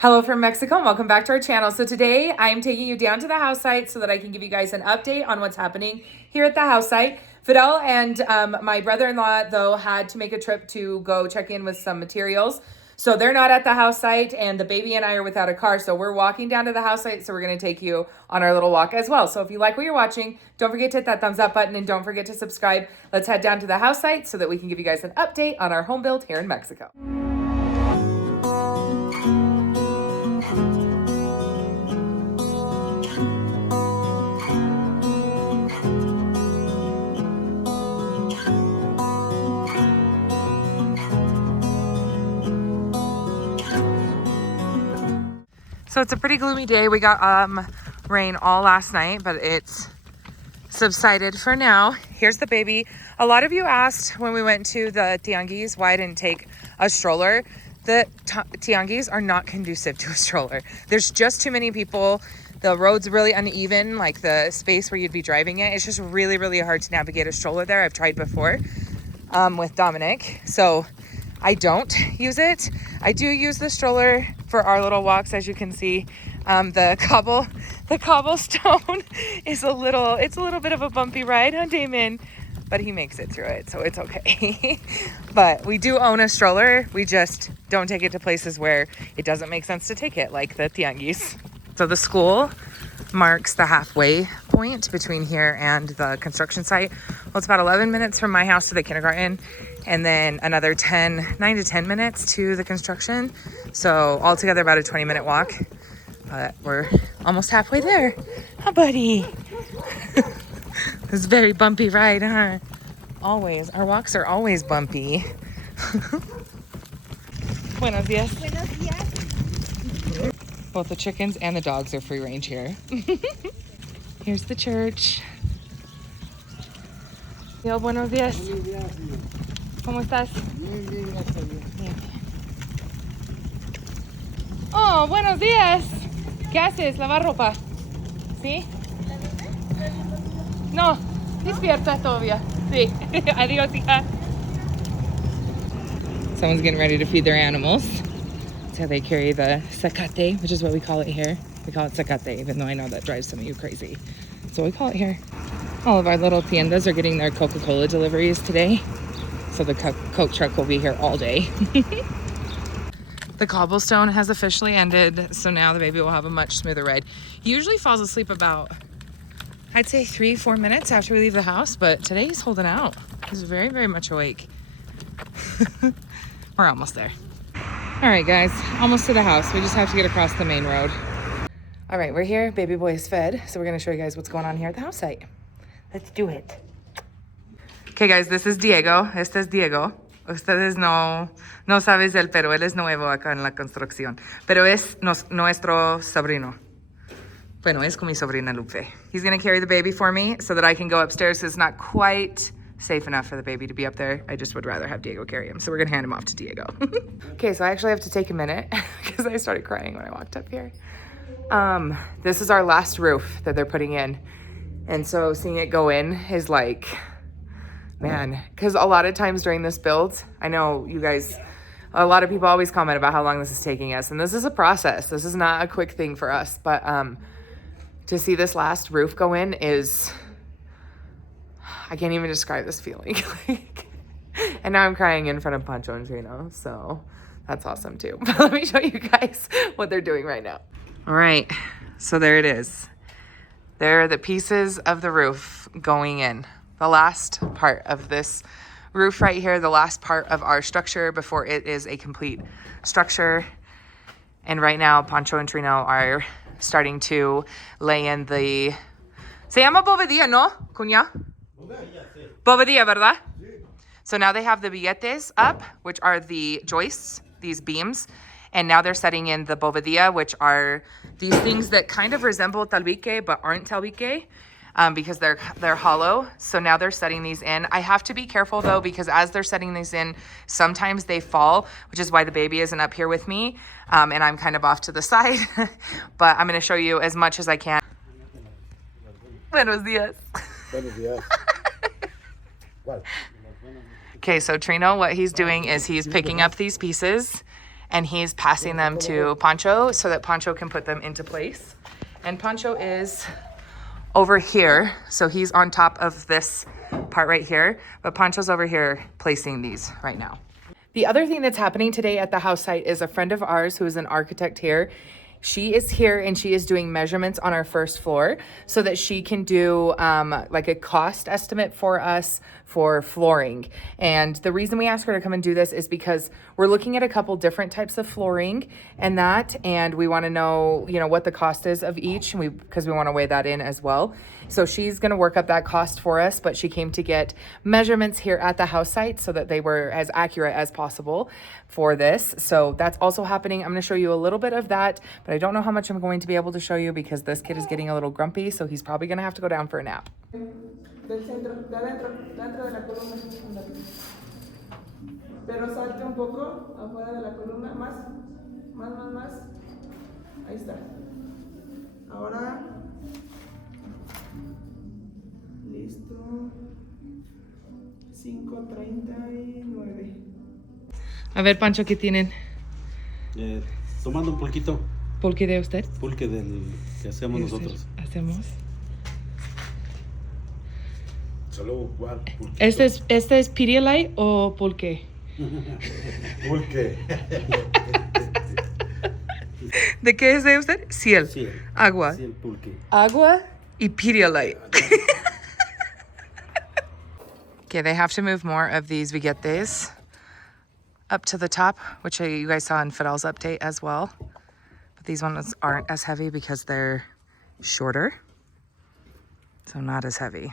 Hello from Mexico and welcome back to our channel. So today I'm taking you down to the house site so that I can give you guys an update on what's happening here at the house site. Fidel and my brother-in-law though had to make a trip to go check in with some materials. So they're not at the house site and the baby and I are without a car. So we're walking down to the house site. So we're going to take you on our little walk as well. So if you like what you're watching, don't forget to hit that thumbs up button and don't forget to subscribe. Let's head down to the house site so that we can give you guys an update on our home build here in Mexico. So it's a pretty gloomy day. We got rain all last night, but it's subsided for now. Here's the baby. A lot of you asked when we went to the tianguis why I didn't take a stroller. The tianguis are not conducive to a stroller. There's just too many people. The road's really uneven, like the space where you'd be driving it. It's just really, really hard to navigate a stroller there. I've tried before with Dominic. So I don't use it. I do use the stroller for our little walks, as you can see. The cobblestone is a little bit of a bumpy ride, huh, Damon? But he makes it through it, so it's okay. But we do own a stroller. We just don't take it to places where it doesn't make sense to take it, like the tianguis. So the school marks the halfway point between here and the construction site. Well, it's about 11 minutes from my house to the kindergarten, and then another 9 to 10 minutes to the construction. So altogether about a 20-minute walk, but we're almost halfway there. Huh, buddy? It's a very bumpy ride, huh? Always. Our walks are always bumpy. Buenos dias. Buenos dias. Both the chickens and the dogs are free range here. Here's the church. Yo, buenos dias. ¿Cómo estás? Bien, gracias. Bien. Oh, buenos días. ¿Qué haces? ¿Lavar ropa? ¿Sí? No, despierta todavía. Sí. Adiós, hija. Someone's getting ready to feed their animals. That's how they carry the zacate, which is what we call it here. We call it zacate, even though I know that drives some of you crazy. So we call it here. All of our little tiendas are getting their Coca-Cola deliveries today. So the Coke truck will be here all day. The cobblestone has officially ended, so now the baby will have a much smoother ride. He usually falls asleep about, I'd say 3-4 minutes after we leave the house, but today he's holding out. He's very, very much awake. We're almost there. All right, guys, almost to the house. We just have to get across the main road. All right, we're here. Baby boy is fed, so we're gonna show you guys what's going on here at the house site. Let's do it. Okay, guys, this is Diego. Este es Diego. Ustedes no saben él, pero él es nuevo acá en la construcción. Pero es nuestro sobrino. Bueno, es con mi sobrina Lupe. He's gonna carry the baby for me so that I can go upstairs. It's not quite safe enough for the baby to be up there. I just would rather have Diego carry him. So we're gonna hand him off to Diego. Okay, so I actually have to take a minute because I started crying when I walked up here. This is our last roof that they're putting in. And so seeing it go in is like, man, because a lot of times during this build, I know you guys, a lot of people always comment about how long this is taking us. And this is a process. This is not a quick thing for us. But to see this last roof go in is, I can't even describe this feeling. And now I'm crying in front of Pancho and Trino. So that's awesome too. But let me show you guys what they're doing right now. All right, so there it is. There are the pieces of the roof going in. The last part of this roof right here, the last part of our structure before it is a complete structure. And right now, Pancho and Trino are starting to lay in the... Se llama Bovedilla, ¿no, cuña? Bovedilla, ¿verdad? So now they have the billetes up, which are the joists, these beams. And now they're setting in the Bovedilla, which are these things that kind of resemble talbique, but aren't talbique. Because they're hollow. So now they're setting these in. I have to be careful though, because as they're setting these in, sometimes they fall, which is why the baby isn't up here with me. And I'm kind of off to the side, but I'm gonna show you as much as I can. Buenos dias. Buenos dias. Okay, so Trino, what he's doing is he's picking up these pieces and he's passing them to Pancho so that Pancho can put them into place. And Pancho is over here, so he's on top of this part right here, but Pancho's over here placing these right now. The other thing that's happening today at the house site is a friend of ours who is an architect here. She is here and she is doing measurements on our first floor so that she can do like a cost estimate for us for flooring. And the reason we asked her to come and do this is because we're looking at a couple different types of flooring and we want to know, you know, what the cost is of each, and because we want to weigh that in as well. So she's going to work up that cost for us, but she came to get measurements here at the house site so that they were as accurate as possible for this. So that's also happening. I'm going to show you a little bit of that, but I don't know how much I'm going to be able to show you because this kid is getting a little grumpy, so he's probably going to have to go down for a nap. Del centro, de adentro de la columna, ándale. Pero salte un poco afuera de la columna, más. Ahí está. Ahora, listo. 5:39. A ver, Pancho, ¿qué tienen? Tomando un pulquito. ¿Pulque de usted? Pulque del que hacemos nosotros. ¿Hacemos? Solo igual. ¿Este es Pedialyte o pulque? Pulque. ¿De qué es de usted? Ciel. Ciel. Agua. Ciel pulque. Agua y Pedialyte. Okay, they have to move more of these viguetes up to the top, which you guys saw in Fidel's update as well. But these ones aren't as heavy because they're shorter, so not as heavy.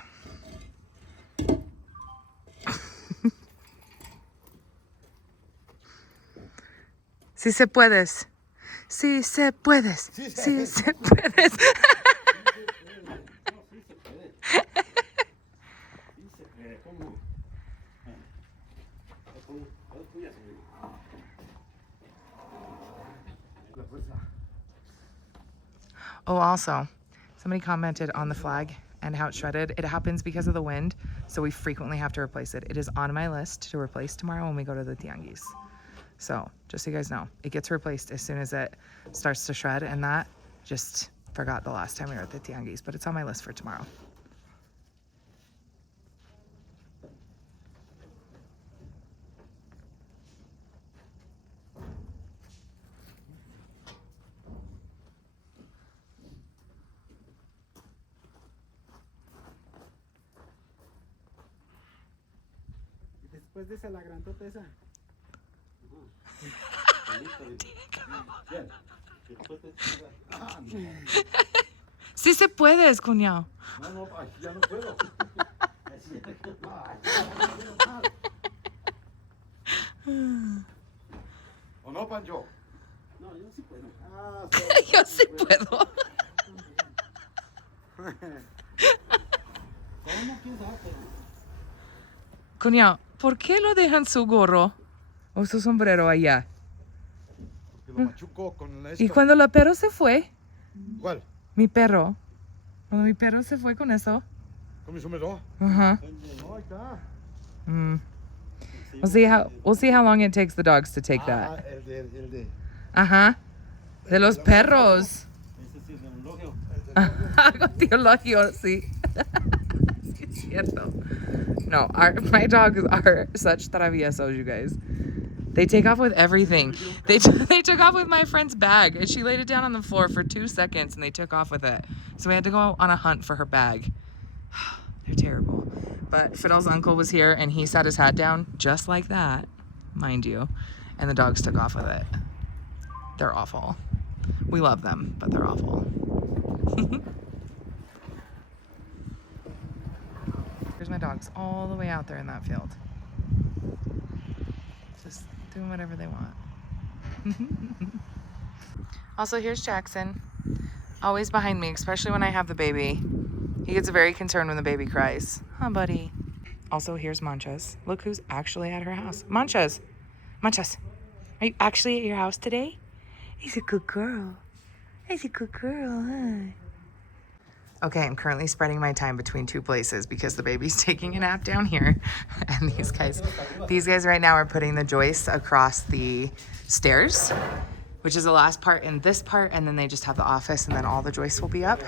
Sí se puedes. Sí se puedes. Sí se puedes. Oh, also, somebody commented on the flag and how it's shredded. It happens because of the wind, so we frequently have to replace it. It is on my list to replace tomorrow when we go to the tianguis. So, just so you guys know, it gets replaced as soon as it starts to shred, and that just forgot the last time we were at the tianguis, but it's on my list for tomorrow. Después de esa, la grandota esa. Sí se puedes, cuñado. No, ya no puedo. ¿O no, Pancho? No, yo sí puedo. Yo sí puedo. ¿Cómo quién sabe? Cuñado, ¿por qué lo dejan su gorro o su sombrero allá? Porque lo machuco con esto. Y cuando la perro se fue, ¿Cuál? mi perro, cuando mi perro se fue con eso, ¿Con mi sombrero? ajá. No, ahí está. We'll see how long it takes the dogs to take that. El de. Ajá. De los perros. Ese sí es de un logio. Algo teologio, sí. Sí, es cierto. No, my dogs are such traviesos, you guys. They take off with everything. They took off with my friend's bag, and she laid it down on the floor for 2 seconds, and they took off with it. So we had to go on a hunt for her bag. They're terrible. But Fidel's uncle was here, and he sat his hat down just like that, mind you, and the dogs took off with it. They're awful. We love them, but they're awful. There's my dogs all the way out there in that field. Just doing whatever they want. Also, here's Jackson. Always behind me, especially when I have the baby. He gets very concerned when the baby cries. Huh, buddy? Also, here's Manchas. Look who's actually at her house. Manchas! Manchas! Are you actually at your house today? He's a good girl. He's a good girl, huh? Okay, I'm currently spreading my time between two places because the baby's taking a nap down here. And these guys right now are putting the joists across the stairs, which is the last part in this part, and then they just have the office, and then all the joists will be up.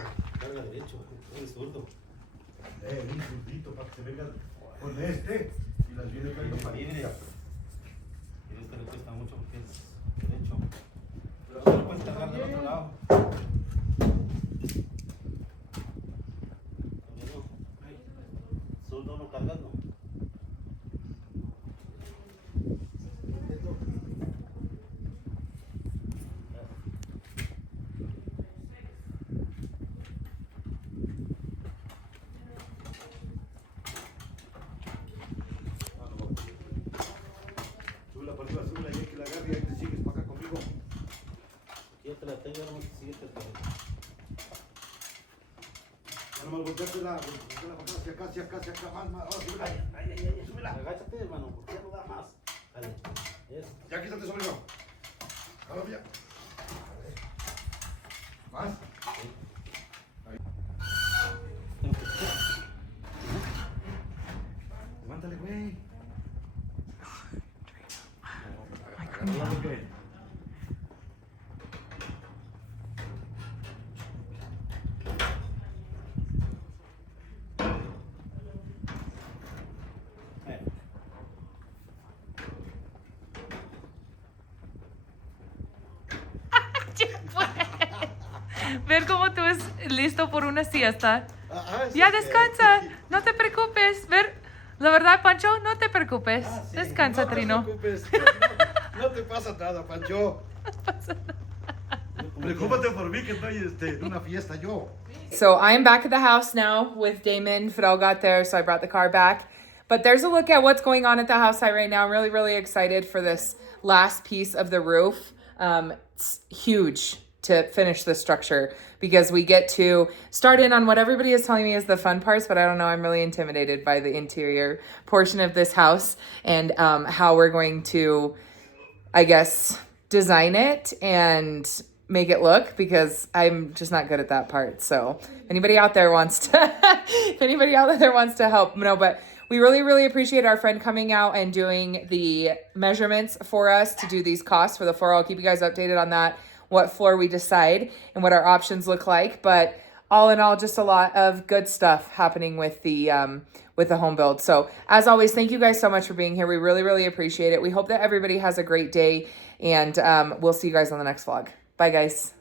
Agáchate, hermano, porque ya no da más. Dale. Ya quítate, sobrino. Ahora ya. Más. Levántale, güey. Ver cómo tú es listo por una siesta. Ya descansa, no te preocupes. Ver, la verdad, Pancho, no te preocupes. Descansa, Trino. No te preocupes. No te pasa nada, Pancho. Preocúpate por mí que estoy en una fiesta yo. So I am back at the house now with Damon. Fidel got there, so I brought the car back. But there's a look at what's going on at the house site right now. I'm really, really excited for this last piece of the roof. It's huge to finish the structure because we get to start in on what everybody is telling me is the fun parts, but I don't know, I'm really intimidated by the interior portion of this house and how we're going to, I guess, design it and make it look, because I'm just not good at that part. So if anybody out there wants to help, no, but we really, really appreciate our friend coming out and doing the measurements for us to do these costs for the floor. I'll keep you guys updated on that, what floor we decide and what our options look like. But all in all, just a lot of good stuff happening with the home build. So as always, thank you guys so much for being here. We really, really appreciate it. We hope that everybody has a great day, and we'll see you guys on the next vlog. Bye, guys.